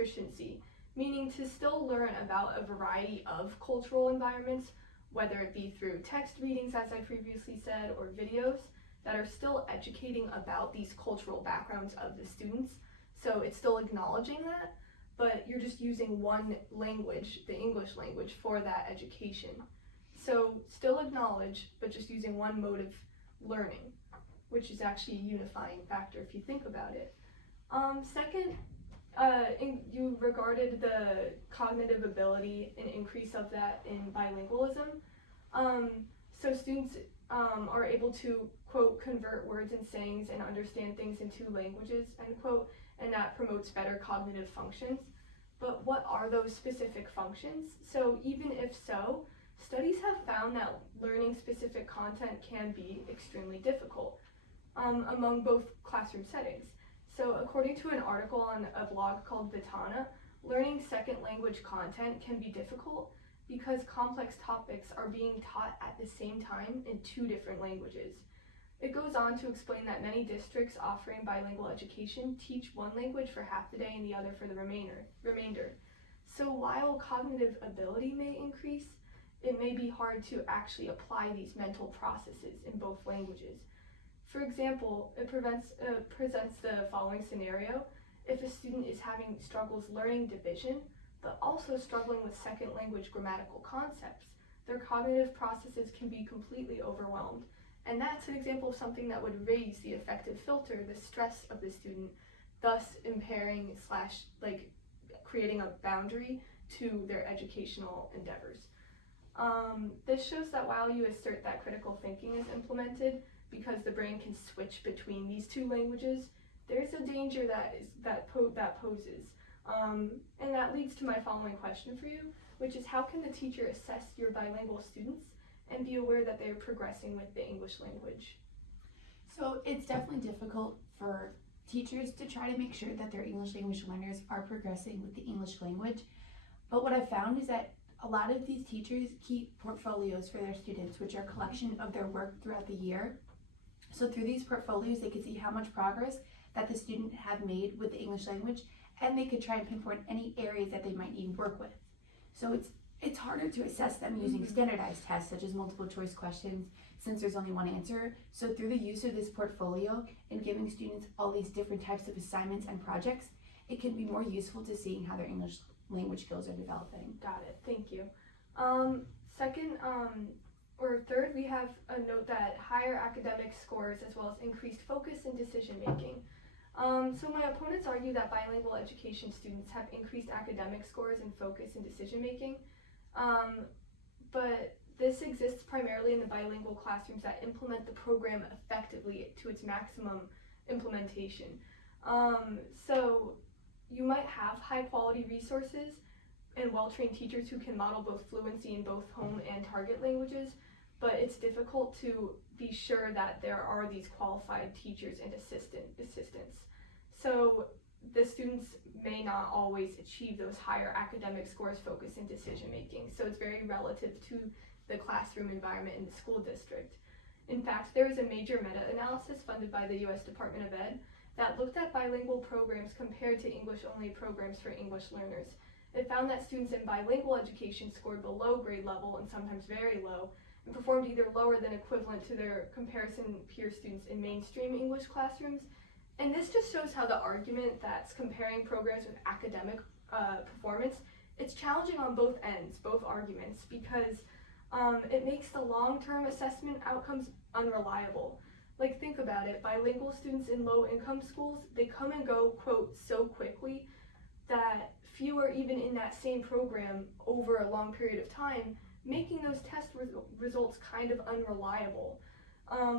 proficiency, meaning to still learn about a variety of cultural environments, whether it be through text readings, as I previously said, or videos that are still educating about these cultural backgrounds of the students. So it's still acknowledging that, but you're just using one language, the English language, for that education. So still acknowledge, but just using one mode of learning, which is actually a unifying factor if you think about it. Second, you regarded the cognitive ability and increase of that in bilingualism. So students are able to, quote, convert words and sayings and understand things in two languages, end quote, and that promotes better cognitive functions. But what are those specific functions? So even if so, studies have found that learning specific content can be extremely difficult among both classroom settings. So according to an article on a blog called Vitana, learning second language content can be difficult because complex topics are being taught at the same time in two different languages. It goes on to explain that many districts offering bilingual education teach one language for half the day and the other for the remainder. So while cognitive ability may increase, it may be hard to actually apply these mental processes in both languages. For example, it presents the following scenario. If a student is having struggles learning division, but also struggling with second language grammatical concepts, their cognitive processes can be completely overwhelmed. And that's an example of something that would raise the affective filter, the stress of the student, thus impairing / creating a boundary to their educational endeavors. This shows that while you assert that critical thinking is implemented, because the brain can switch between these two languages, there's a danger that poses. And that leads to my following question for you, which is how can the teacher assess your bilingual students and be aware that they're progressing with the English language? So it's definitely difficult for teachers to try to make sure that their English language learners are progressing with the English language. But what I've found is that a lot of these teachers keep portfolios for their students, which are a collection of their work throughout the year. So through these portfolios, they can see how much progress that the student have made with the English language, and they could try and pinpoint any areas that they might need work with. So it's harder to assess them using standardized tests such as multiple choice questions, since there's only one answer. So through the use of this portfolio and giving students all these different types of assignments and projects, it can be more useful to seeing how their English language skills are developing. Got it, thank you. Third, we have a note that higher academic scores as well as increased focus and decision making. So my opponents argue that bilingual education students have increased academic scores and focus and decision making, but this exists primarily in the bilingual classrooms that implement the program effectively to its maximum implementation. So you might have high quality resources and well-trained teachers who can model both fluency in both home and target languages, but it's difficult to be sure that there are these qualified teachers and assistants. So the students may not always achieve those higher academic scores, focus, and decision making. So it's very relative to the classroom environment in the school district. In fact, there is a major meta-analysis funded by the U.S. Department of Ed that looked at bilingual programs compared to English-only programs for English learners. It found that students in bilingual education scored below grade level and sometimes very low, and performed either lower than equivalent to their comparison peer students in mainstream English classrooms. And this just shows how the argument that's comparing programs with academic performance, it's challenging on both ends, both arguments, because it makes the long-term assessment outcomes unreliable. Like, think about it, bilingual students in low-income schools, they come and go, quote, so quickly that few are even in that same program over a long period of time, making those test results kind of unreliable.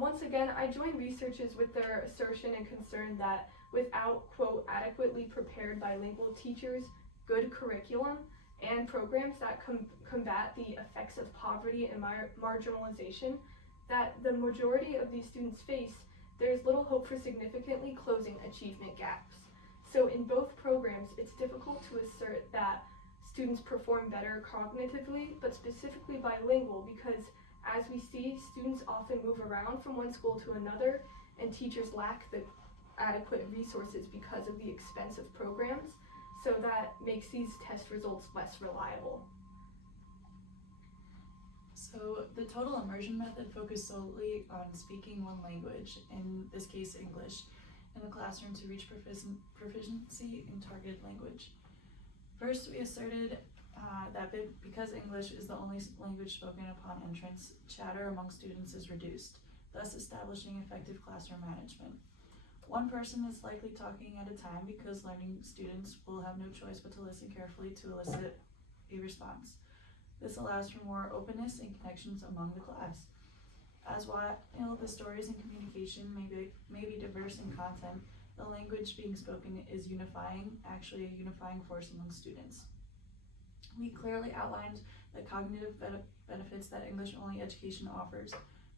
Once again, I join researchers with their assertion and concern that without, quote, adequately prepared bilingual teachers, good curriculum, and programs that combat the effects of poverty and marginalization that the majority of these students face, there's little hope for significantly closing achievement gaps. So in both programs, it's difficult to assert that students perform better cognitively, but specifically bilingual, because as we see, students often move around from one school to another, and teachers lack the adequate resources because of the expensive programs. so that makes these test results less reliable. So the total immersion method focused solely on speaking one language, in this case English, in the classroom to reach proficiency in targeted language. First, we asserted that because English is the only language spoken upon entrance, chatter among students is reduced, thus establishing effective classroom management. One person is likely talking at a time because learning students will have no choice but to listen carefully to elicit a response. This allows for more openness and connections among the class. As while the stories and communication may be diverse in content, the language being spoken is actually a unifying force among students. We clearly outlined the cognitive benefits that English-only education offers.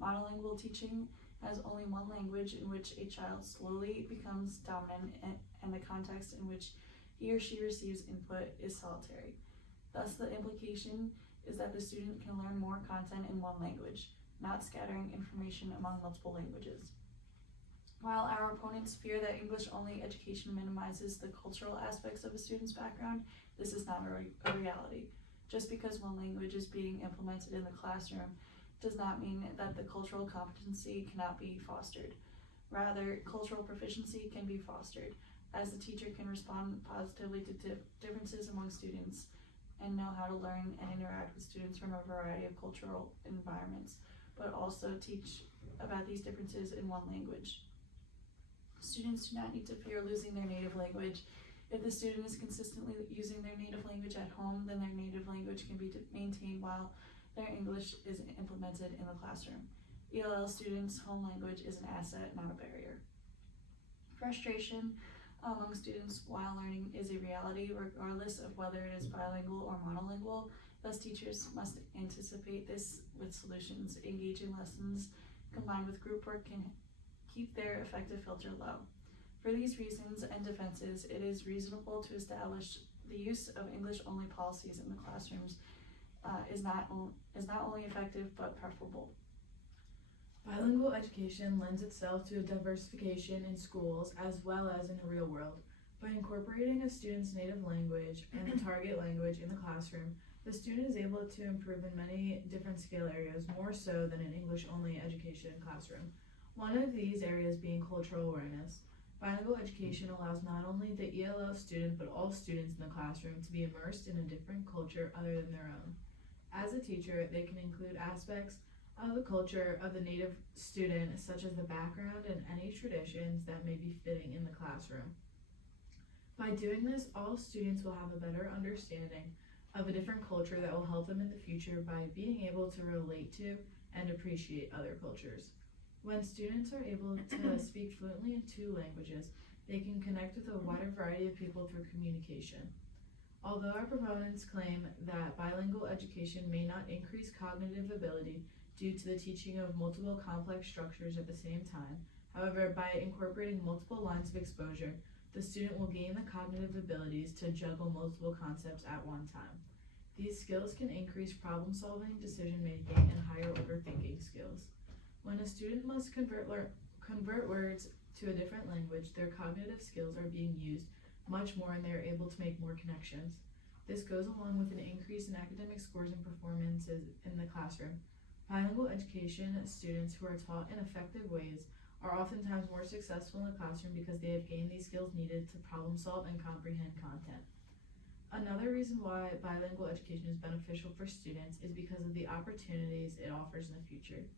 Monolingual teaching has only one language in which a child slowly becomes dominant, and the context in which he or she receives input is solitary. Thus, the implication is that the student can learn more content in one language, not scattering information among multiple languages. While our opponents fear that English-only education minimizes the cultural aspects of a student's background, this is not a reality. Just because one language is being implemented in the classroom does not mean that the cultural competency cannot be fostered. Rather, cultural proficiency can be fostered, as the teacher can respond positively to differences among students and know how to learn and interact with students from a variety of cultural environments, but also teach about these differences in one language. Students do not need to fear losing their native language. If the student is consistently using their native language at home, then their native language can be maintained while their English is implemented in the classroom. ELL students' home language is an asset, not a barrier. Frustration among students while learning is a reality regardless of whether it is bilingual or monolingual. Thus, teachers must anticipate this with solutions. Engaging lessons combined with group work can keep their effective filter low. For these reasons and defenses, it is reasonable to establish the use of English-only policies in the classrooms is not only effective but preferable. Bilingual education lends itself to a diversification in schools as well as in the real world. By incorporating a student's native language and the target language in the classroom, the student is able to improve in many different skill areas, more so than an English-only education classroom. One of these areas being cultural awareness. Bilingual education allows not only the ELL student but all students in the classroom to be immersed in a different culture other than their own. As a teacher, they can include aspects of the culture of the native student, such as the background and any traditions that may be fitting in the classroom. By doing this, all students will have a better understanding of a different culture that will help them in the future by being able to relate to and appreciate other cultures. When students are able to speak fluently in two languages, they can connect with a wider variety of people through communication. Although our proponents claim that bilingual education may not increase cognitive ability due to the teaching of multiple complex structures at the same time, however, by incorporating multiple lines of exposure, the student will gain the cognitive abilities to juggle multiple concepts at one time. These skills can increase problem solving, decision making, and higher order thinking skills. When a student must convert words to a different language, their cognitive skills are being used much more and they are able to make more connections. This goes along with an increase in academic scores and performances in the classroom. Bilingual education students who are taught in effective ways are oftentimes more successful in the classroom because they have gained these skills needed to problem solve and comprehend content. Another reason why bilingual education is beneficial for students is because of the opportunities it offers in the future.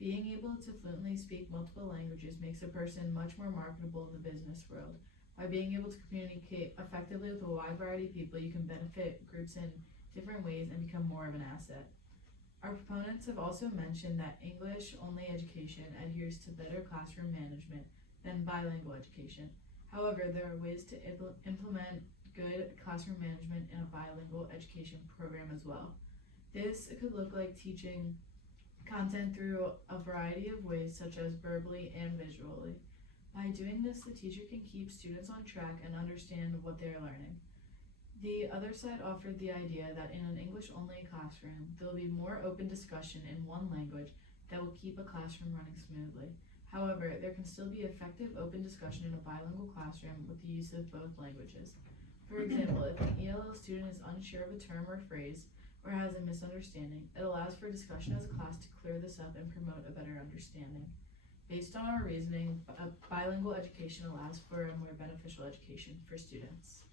Being able to fluently speak multiple languages makes a person much more marketable in the business world. By being able to communicate effectively with a wide variety of people, you can benefit groups in different ways and become more of an asset. Our proponents have also mentioned that English-only education adheres to better classroom management than bilingual education. However, there are ways to implement good classroom management in a bilingual education program as well. This could look like teaching content through a variety of ways, such as verbally and visually. By doing this, the teacher can keep students on track and understand what they are learning. The other side offered the idea that in an English-only classroom, there will be more open discussion in one language that will keep a classroom running smoothly. However, there can still be effective open discussion in a bilingual classroom with the use of both languages. For example, if an ELL student is unsure of a term or phrase or has a misunderstanding, it allows for discussion as a class to clear this up and promote a better understanding. Based on our reasoning, bilingual education allows for a more beneficial education for students.